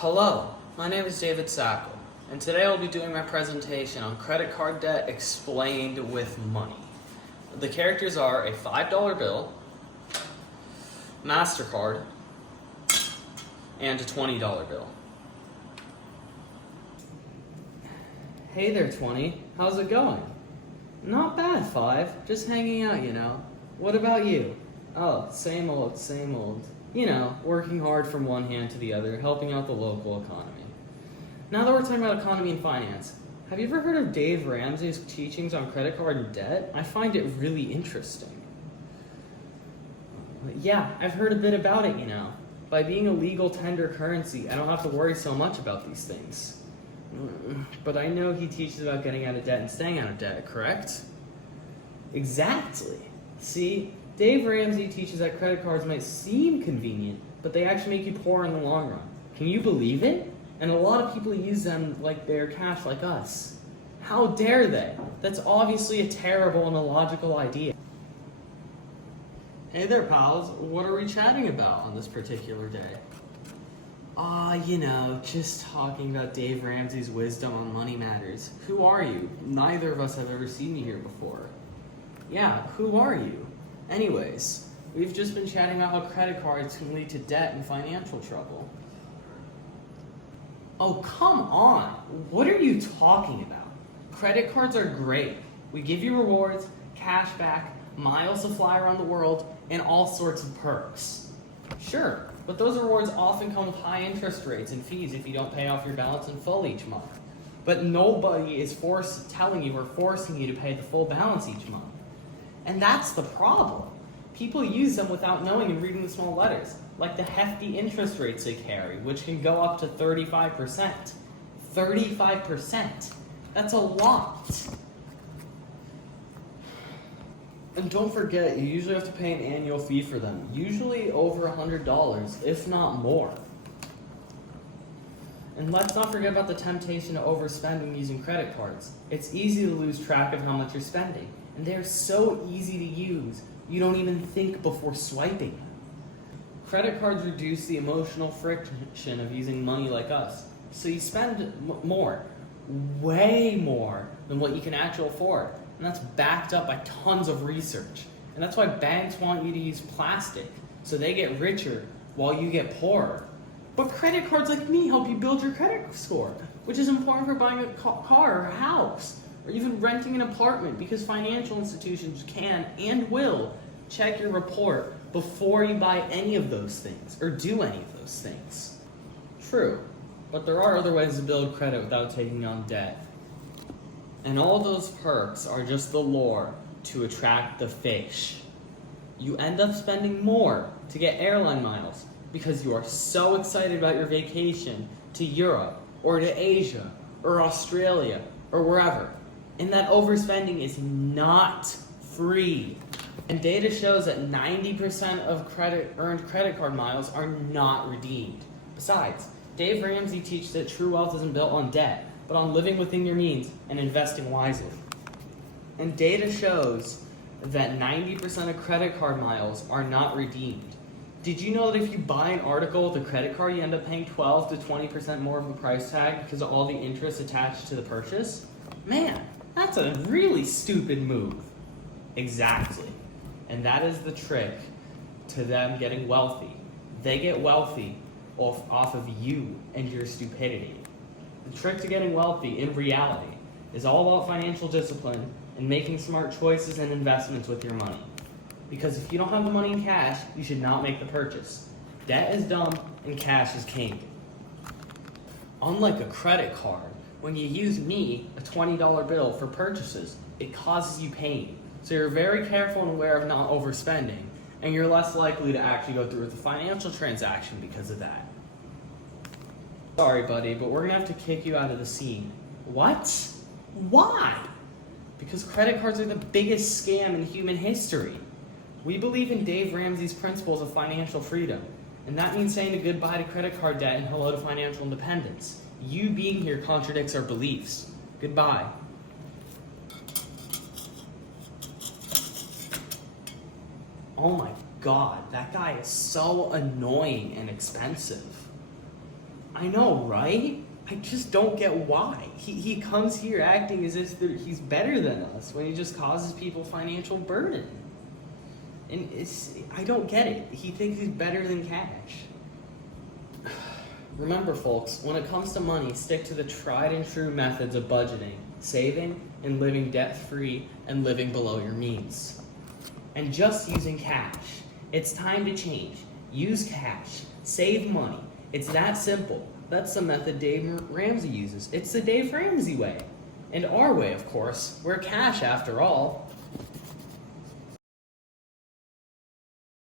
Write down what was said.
Hello, my name is David Sackle, and today I'll be doing my presentation on credit card debt explained with money. The characters are a $5 bill, MasterCard, and a $20 bill. Hey there, 20. How's it going? Not bad, 5. Just hanging out, you know. What about you? Oh, same old, same old. You know, working hard from one hand to the other, helping out the local economy. Now that we're talking about economy and finance, have you ever heard of Dave Ramsey's teachings on credit card and debt? I find it really interesting. Yeah, I've heard a bit about it, you know. By being a legal tender currency, I don't have to worry so much about these things. But I know he teaches about getting out of debt and staying out of debt, correct? Exactly. See, Dave Ramsey teaches that credit cards might seem convenient, but they actually make you poor in the long run. Can you believe it? And a lot of people use them like they're cash like us. How dare they? That's obviously a terrible and illogical idea. Hey there, pals. What are we chatting about on this particular day? You know, just talking about Dave Ramsey's wisdom on money matters. Who are you? Neither of us have ever seen you here before. Yeah, who are you? Anyways, we've just been chatting about how credit cards can lead to debt and financial trouble. Oh, come on! What are you talking about? Credit cards are great. We give you rewards, cash back, miles to fly around the world, and all sorts of perks. Sure, but those rewards often come with high interest rates and fees if you don't pay off your balance in full each month. But nobody is telling you or forcing you to pay the full balance each month. And that's the problem. People use them without knowing and reading the small letters, like the hefty interest rates they carry, which can go up to 35%. 35%! That's a lot! And don't forget, you usually have to pay an annual fee for them, usually over $100, if not more. And let's not forget about the temptation of overspending using credit cards. It's easy to lose track of how much you're spending, and they're so easy to use, you don't even think before swiping. Credit cards reduce the emotional friction of using money like us, so you spend more, way more than what you can actually afford. And that's backed up by tons of research. And that's why banks want you to use plastic, so they get richer while you get poorer. But credit cards like me help you build your credit score, which is important for buying a car or a house, or even renting an apartment, because financial institutions can and will check your report before you buy any of those things, or do any of those things. True, but there are other ways to build credit without taking on debt. And all those perks are just the lure to attract the fish. You end up spending more to get airline miles because you are so excited about your vacation to Europe or to Asia or Australia or wherever. And that overspending is not free. And data shows that 90% of earned credit card miles are not redeemed. Besides, Dave Ramsey teaches that true wealth isn't built on debt, but on living within your means and investing wisely. And data shows that 90% of credit card miles are not redeemed. Did you know that if you buy an article with a credit card, you end up paying 12 to 20% more of a price tag because of all the interest attached to the purchase? Man, that's a really stupid move. Exactly. And that is the trick to them getting wealthy. They get wealthy off of you and your stupidity. The trick to getting wealthy, in reality, is all about financial discipline and making smart choices and investments with your money. Because if you don't have the money in cash, you should not make the purchase. Debt is dumb and cash is king. Unlike a credit card, when you use me, a $20 bill, for purchases, it causes you pain. So you're very careful and aware of not overspending, and you're less likely to actually go through with a financial transaction because of that. Sorry, buddy, but we're gonna have to kick you out of the scene. What? Why? Because credit cards are the biggest scam in human history. We believe in Dave Ramsey's principles of financial freedom, and that means saying goodbye to credit card debt and hello to financial independence. You being here contradicts our beliefs. Goodbye. Oh my God, that guy is so annoying and expensive. I know, right? I just don't get why. He comes here acting as if he's better than us when he just causes people financial burden. And I don't get it. He thinks he's better than cash. Remember, folks, when it comes to money, stick to the tried and true methods of budgeting, saving, and living debt-free and living below your means. And just using cash. It's time to change. Use cash. Save money. It's that simple. That's the method Dave Ramsey uses. It's the Dave Ramsey way. And our way, of course. We're cash, after all.